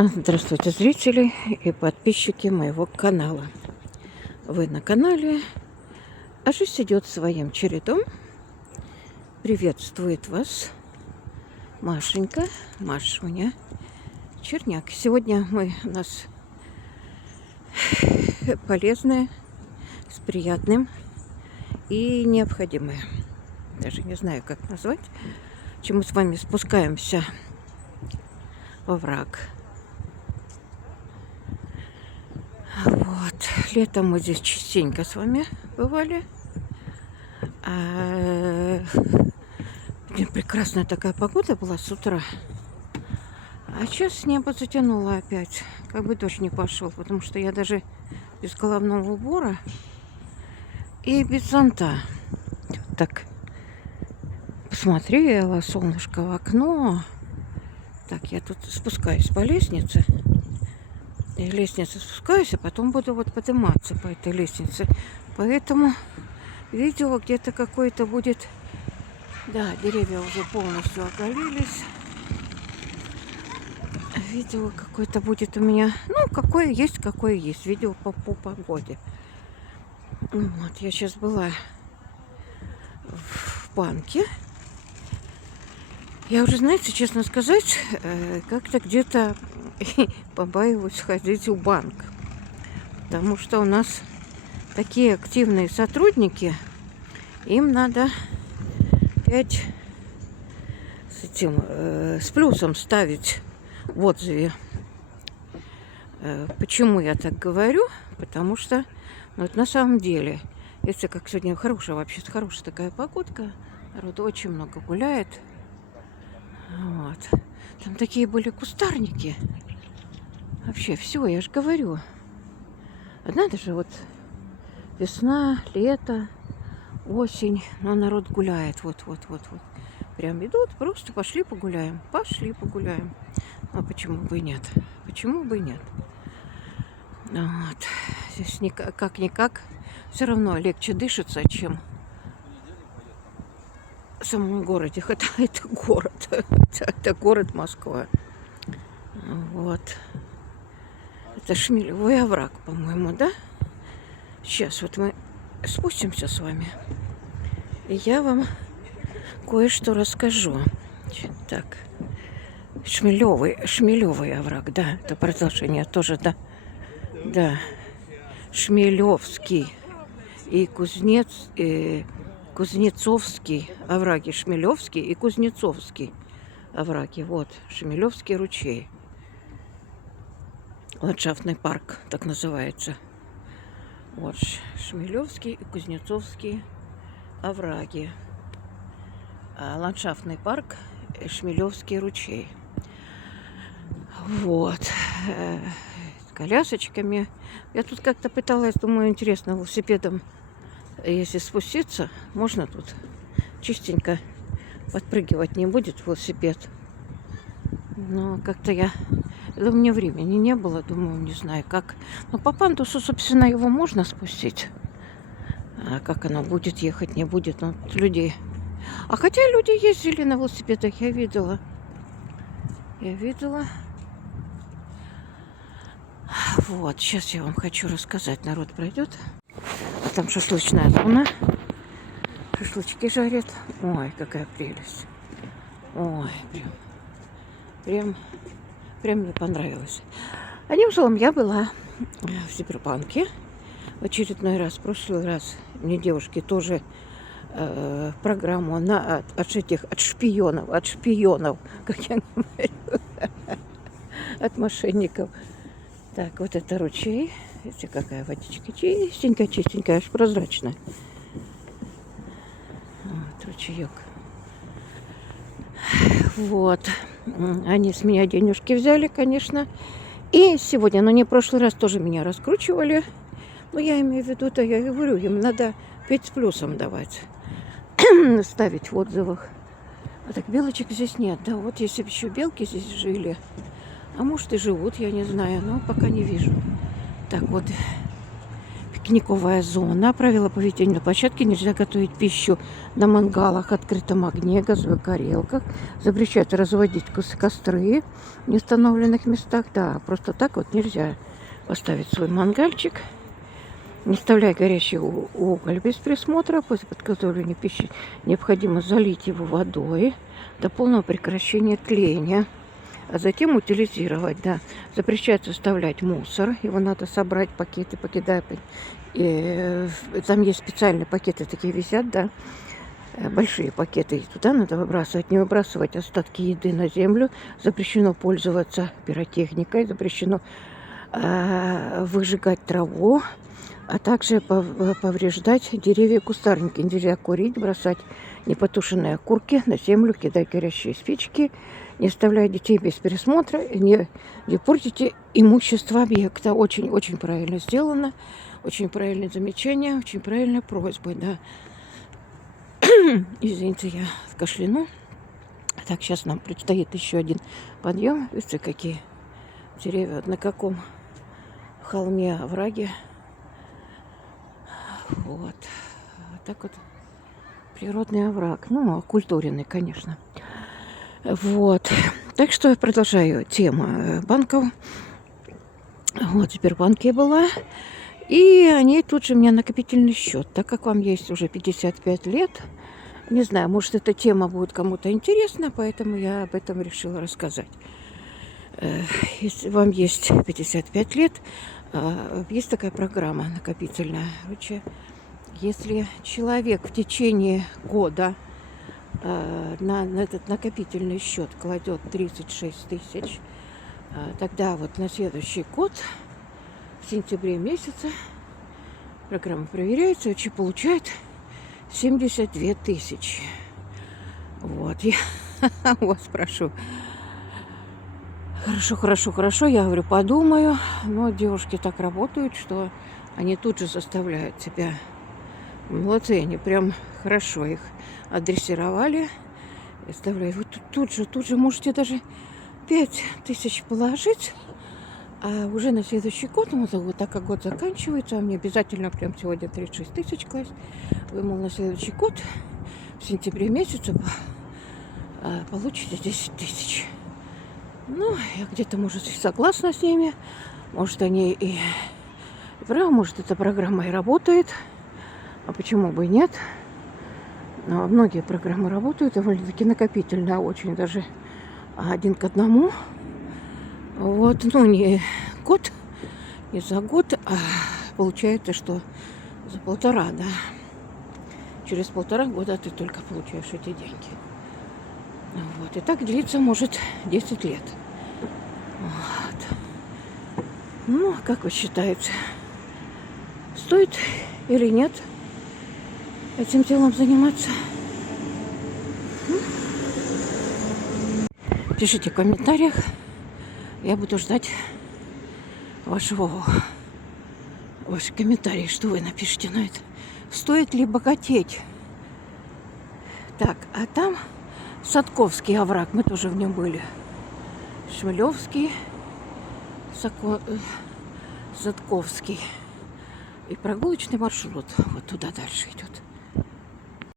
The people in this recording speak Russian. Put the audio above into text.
Здравствуйте, зрители и подписчики моего канала. Вы на канале «А жизнь идет своим чередом». Приветствует вас Машенька, Машуня, Черняк. Сегодня у нас полезное, с приятным и необходимое. Даже не знаю, как назвать. Чем мы с вами спускаемся во враг. Вот. Летом мы здесь частенько с вами бывали. Прекрасная такая погода была с утра. А сейчас небо затянуло опять. Как бы дождь не пошел, потому что я даже без головного убора и без зонта. Так посмотрела солнышко в окно. Так, я тут спускаюсь по лестнице. И лестницу спускаюсь, а потом буду вот подниматься по этой лестнице. Поэтому видео где-то какое-то будет... Да, деревья уже полностью оголились. Видео какое-то будет у меня... Ну, какое есть. Видео по погоде. Вот, я сейчас была в банке. Я уже, знаете, честно сказать, как-то где-то побаиваюсь ходить в банк. Потому что у нас такие активные сотрудники, им надо 5 с плюсом ставить в отзыве. Почему я так говорю? Потому что вот на самом деле, если как сегодня хорошая такая погодка, народу очень много гуляет. Вот. Там такие были кустарники. Вообще все, я же говорю. Одна даже вот весна, лето, осень, но народ гуляет. Вот. Прям идут, просто пошли погуляем. А почему бы и нет? Вот. Здесь как-никак все равно легче дышится, чем в самом городе. Хотя это город. Это город Москва. Вот. Это Шмелевой овраг, по-моему, да? Сейчас вот мы спустимся с вами. И я вам кое-что расскажу. Так. Шмелевый овраг, да. Это продолжение тоже, да. Да. Шмелевский и Кузнецовский овраги. Шмелевский и Кузнецовский овраги. Вот. Шмелевский ручей. Ландшафтный парк, так называется. Вот. Шмелевский и Кузнецовский овраги. Ландшафтный парк Шмелевский ручей. Вот. С колясочками. Я тут как-то пыталась, думаю, интересно, велосипедом, если спуститься, можно тут чистенько подпрыгивать не будет велосипед. Но как-то у меня времени не было, думаю, не знаю как. Но по пандусу, собственно, его можно спустить. А как оно будет ехать, не будет, ну, людей. А хотя люди ездили на велосипедах, я видела. Вот, сейчас я вам хочу рассказать. Народ пройдет. Там шашлычная зона. Шашлычки жарят. Ой, какая прелесть. Ой, прям мне понравилось. Одним словом, я была в Сбербанке в очередной раз. В прошлый раз мне девушки тоже программу от шпионов, как я говорю, от мошенников. Так, вот это ручей. Видите, какая водичка чистенькая, аж прозрачная. Вот ручеек. Вот. Они с меня денежки взяли, конечно. И сегодня, но не в прошлый раз тоже меня раскручивали. Но я имею в виду, я говорю, им надо 5 с плюсом давать. Ставить в отзывах. А так белочек здесь нет. Да, вот если бы еще белки здесь жили. А может и живут, я не знаю. Но пока не вижу. Так вот. пикниковая зона. Правила поведения на площадке. Нельзя готовить пищу на мангалах, открытом огне, газовых горелках. Запрещают разводить костры в неустановленных местах. Да, просто так вот нельзя поставить свой мангальчик. Не вставляй горящий уголь без присмотра. После подготовления пищи необходимо залить его водой до полного прекращения тления, а затем утилизировать. Да. Запрещается вставлять мусор. Его надо собрать, пакеты покидать. Там есть специальные пакеты, такие висят, да, большие пакеты. И туда надо выбрасывать. Не выбрасывать остатки еды на землю. Запрещено пользоваться пиротехникой. Запрещено выжигать траву, а также повреждать деревья и кустарники. Нельзя курить, бросать непотушенные окурки на землю, кидать горящие спички. Не оставляйте детей без присмотра, не портите имущество объекта. Очень правильно сделано, очень правильное замечание, очень правильная просьба, да. Извините, я кашляну. Так, сейчас нам предстоит еще один подъем. Видите, какие деревья, на каком холме, овраге. Вот так вот природный овраг, ну, окультуренный, конечно. Вот, так что я продолжаю тему банков. Вот, в Сбербанке была, и они тут же у меня накопительный счет. Так как вам есть уже 55 лет, не знаю, может, эта тема будет кому-то интересна, поэтому я об этом решила рассказать. Если вам есть 55 лет, есть такая программа накопительная. Короче, если человек в течение года на этот накопительный счет кладет 36 тысяч, тогда вот на следующий год, в сентябре месяце, программа проверяется, и получает 72 тысячи. Вот, я вас прошу. Хорошо, я говорю, подумаю. Но девушки так работают, что они тут же заставляют себя. Молодцы, они прям хорошо их адресировали. Заставляют. Вы тут же можете даже 5 тысяч положить, а уже на следующий год, вот так как год заканчивается, а мне обязательно прям сегодня 36 тысяч класть. Вы, мол, на следующий год, в сентябре месяце, получите 10 тысяч. Ну, я где-то, может, и согласна с ними. Может, они и правы, может, эта программа и работает. А почему бы и нет? Но многие программы работают, довольно-таки накопительно, очень даже 1 к 1. Вот, ну, не год, не за год, а получается, что за 1,5, да. Через 1,5 года ты только получаешь эти деньги. Вот. И так длится, может, 10 лет. Вот. Ну, как вы считаете, стоит или нет этим делом заниматься? Пишите в комментариях. Я буду ждать ваши комментарии, что вы напишите на это. Стоит ли богатеть? Так, а там Садковский овраг, мы тоже в нем были. Шмелевский, Садковский. И прогулочный маршрут вот туда дальше идет.